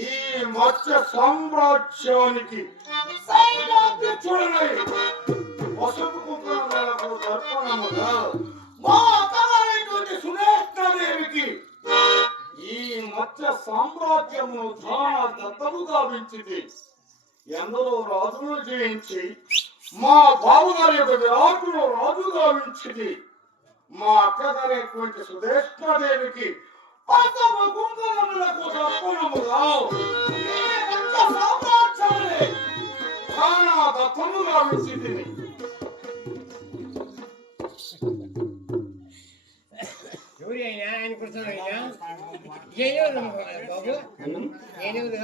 ఈ మత్స్య సామ్రాజ్యానికి చూడండి పసుపు కుంకుమలకు తర్పణముగా మా అత్తగారైనటువంటి సునేష్ణదేవికి ఈ మత్స్య సామ్రాజ్యమును చాలా దత్తముగా పెంచింది. ఎందరో రాజును జయించి మా బాబుగారి యొక్క విరాటును రాజుగా పెంచింది. మా అక్కగారైనటువంటి సుదేష్ణదేవికి పసుపు కుంకుమలకు తర్పణముగా సామ్రాజ్యాన్ని చాలా దత్తముగా పెంచింది. ఎవరి అయినా ఆయన కూర్చొని అయినా ఏనూరు బాబు ఏనూరు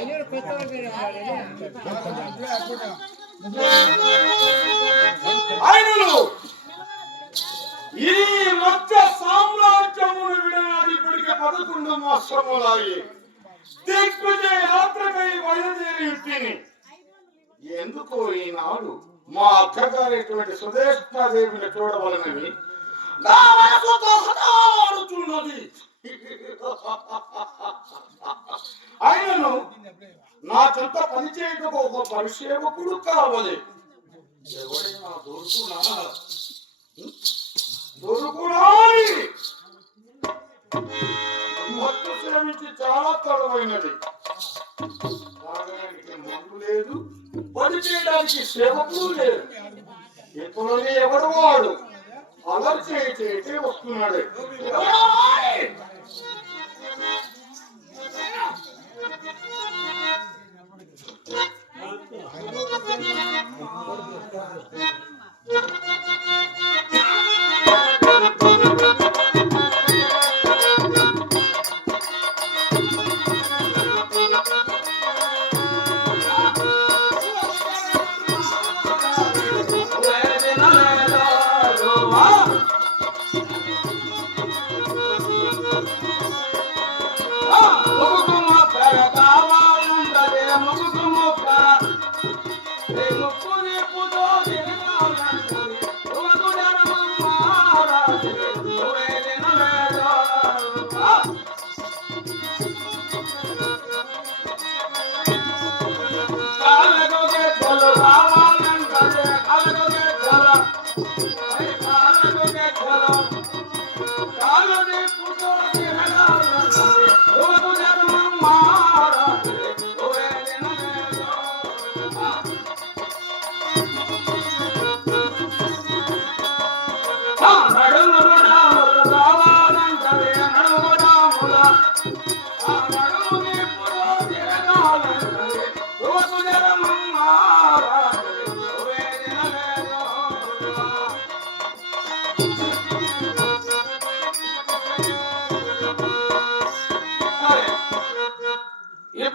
ఐనూరు కొత్త ఆయనను ఈ మధ్య సామ్రాజ్యమును విడనాడి ఇప్పటికే 11 మాసములాయి దిగ్విజయ యాత్రకై బయలుదేరి ఉంటుంది. ఎందుకో ఈనాడు మా అక్కగారైనటువంటి సుదేష్ణాదేవిని చూడవలనని నా మనసుతో హఠాడుతున్నది. ఆయనను నాకంత పనిచేయటకు ఒక పరిసేవకుడు కావాలి. ఎవరైనా దొరుకునా మత్తు సేవించి చాలా తడవైనది. తాగడానికి మందు లేదు, పని చేయడానికి సేవకులు లేదు. ఎప్పుడని ఎవడు వాడు అలర్ చేయితే వస్తున్నాడు.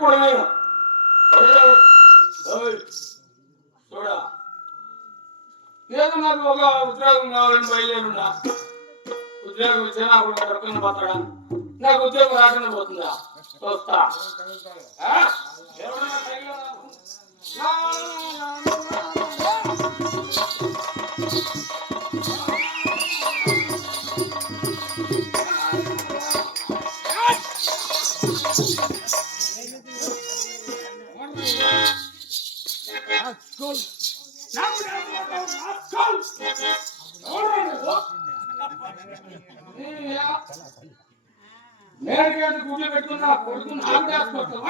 ఇప్పుడు నేను చూడా ఏదో నాకు ఒక ఉద్యోగం కావాలని బయలుదేరుండా. ఉద్యోగం ఇచ్చే నాకు దొరకని పోతాడా, నాకు ఉద్యోగం రాకుండా పోతుందా చూస్తా. ఎవరన్నా తగిలినా నాకు. నేను గుడ్లు పెట్టుకున్నా కొడుకుని నాకు దాచుకోవటం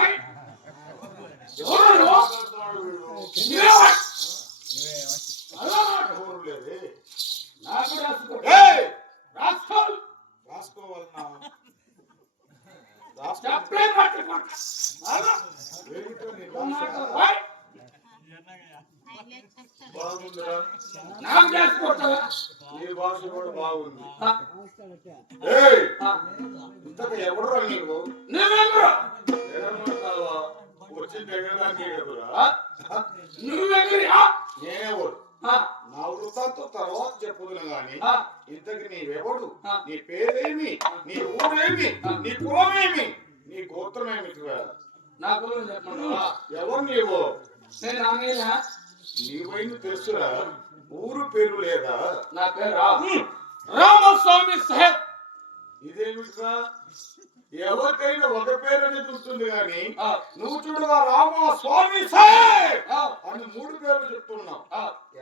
నాకు దాచుకోవటం నీ భాష కూడా బాగుంది. ఇంతకు ఎవడురా నీవు? నువ్వెవరు? ఏమంటావా? వచ్చి జగడానికి ఎదురా? నువ్వెవరియా? నేనెవడు? నా వృత్తాంతం తర్వాత చెప్పుదును గాని ఇంతకు నీవెవడు? నీ పేరేమి? నీ ఊరేమి? నీ కులమేమి? నీ గోత్రమేమిటిరా? నా కులం చెప్పండి. ఎవరు నీవు? నేను రామయ్య. నీవైన తెలుసురా? ఊరు పేరు లేదా? నా పేరు రామస్వామి సాహెబ్. ఇదేమిట్రా? ఎవరికైనా ఒక పేరు అనేది ఉంటుంది గాని నువ్వు చూడగా రామస్వామి సాహెబ్ అని 3 పేర్లు చెప్తున్నావు.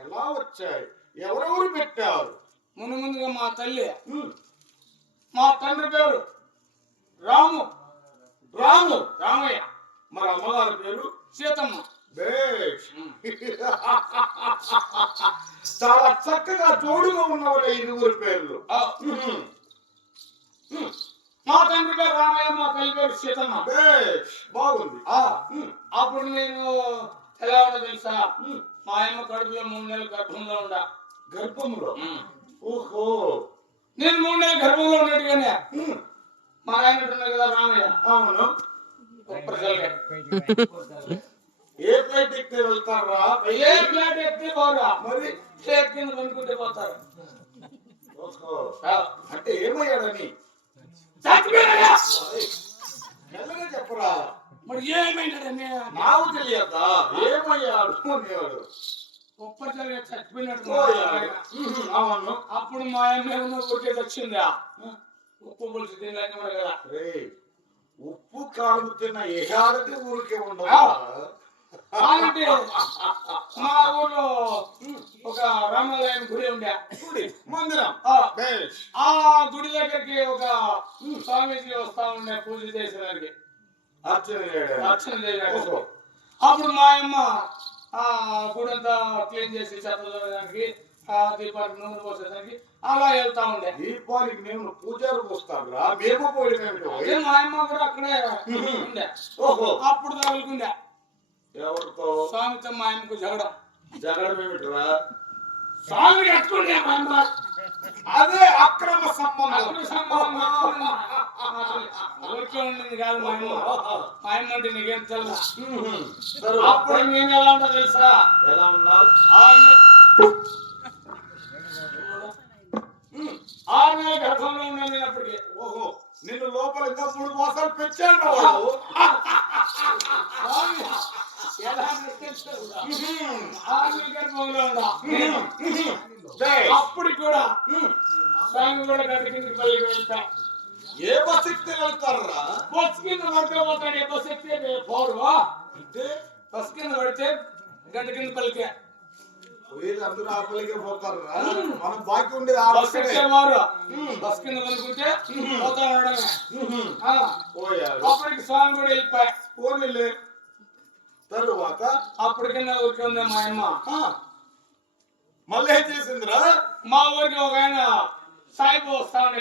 ఎలా వచ్చాయి? ఎవరెవరు పెట్టారు? ముందుగా మా తల్లి, మా తండ్రి పేరు రామయ్య. మరి అమ్మగారి పేరు సీతమ్మ. బేష్. చాలా చక్కగా తోడుగా ఉన్నవారు 5 పేర్లు. మా తండ్రి పేరు రామయ్య, మా తల్లి పేరు సీతమ్మ. బేష్, బాగుంది. అప్పుడు నేను ఎలా ఉన్నా తెలుసా? మా అమ్మ కడుపులో 3 నెలలు గర్భంలో ఉండా. గర్భంలో? ఓహో. నేను 3 నెలలు గర్భంలో ఉన్నట్టుగానే మా ఆయన ఉంటున్నాడు కదా రామయ్య. అవును. ఏ ఫ్లైట్ ఎక్కితే వెళ్తారా? ఏ ఫ్లాట్ ఎక్కితే పోరా, మరి ఫ్లాట్ కింద కొనుక్కుంటే పోతారు. ఓహో. అంటే ఏమయ్యాడని? చచ్చిపోయాడా? మెల్లగా చెప్పరా. మరి ఏమైందని నాకు తెలియదా? ఏమయ్యాడు అనేవాడు. ఒక్కసారిగా చచ్చిపోయినట్టు. అవును. అప్పుడు మా అమ్మ ఊరికే వచ్చిందా ఉప్పు పులుసు తినలేక కదా. ఉప్పు కారం తిన్న ఏడాది ఊరికే ఉండవు. కాబట్టి మా ఊర్లో ఒక రామాలయం గుడి ఉండే. మందిరం. ఆ గుడి దగ్గరికి ఒక స్వామీజీ వస్తా ఉండే పూజ చేసేదానికి, అర్చన చేయడానికి. అప్పుడు మా అమ్మ ఆ గుడి అంతా క్లీన్ చేసి చెప్పడానికి, దీపానికి నూనె పోసేదానికి అలా వెళ్తా ఉండే. దీపానికి నేను పూజలు పోస్తాను. మేము పోయి మా అమ్మ కూడా అక్కడే ఉండే. అప్పుడు తగులుకుండే. ఎవరితో? స్వామితో మా అమ్మకు జగడం ఏమిటిరా? స్వామి కట్టుకుండే మా అమ్మ. అదే అక్రమ సంబంధం. ఊరికే ఉండింది కాదు మా అమ్మ. మా అమ్మ అంటే నీకేం తెలుసు? అప్పుడు నేను ఎలా ఉంటా తెలుసా? ఎలా ఉన్నావు? 6 నెలల గర్భంలో ఉన్నాను నేను అప్పటికి. ఓహో, నిన్ను లోపల ఇంకా 3 మాసాలు పెంచాడు వాడు. గర్భంలో ఉన్నా అప్పుడు కూడా స్వామి కూడా గడ్డ కిందకి పల్లికి వెళ్తా. ఏ బస్ ఎక్కితే వెళ్తారా? బస్ కింద పడితే పోతాడు. ఏ బస్ ఎక్కితే పోరు. బస్ కింద పడితే గడ్డ కింద పల్లికే అందరూ ఆ పల్లికే పోతారా? మనం బాకీ ఉండేది ఆ బస్ ఎక్కేవారు. బస్ కింద పలుకుంటే పోతాడు. అప్పటికి స్వామి కూడా వెళ్ళిపోయా. పోనీ తరువాత అప్పటికన్నా ఊరికి ఉంది మా అమ్మ. మళ్ళీ ఏం చేసిందిరా? మా ఊరికి ఒక ఆయన సాయిబు వస్తా ఉండే.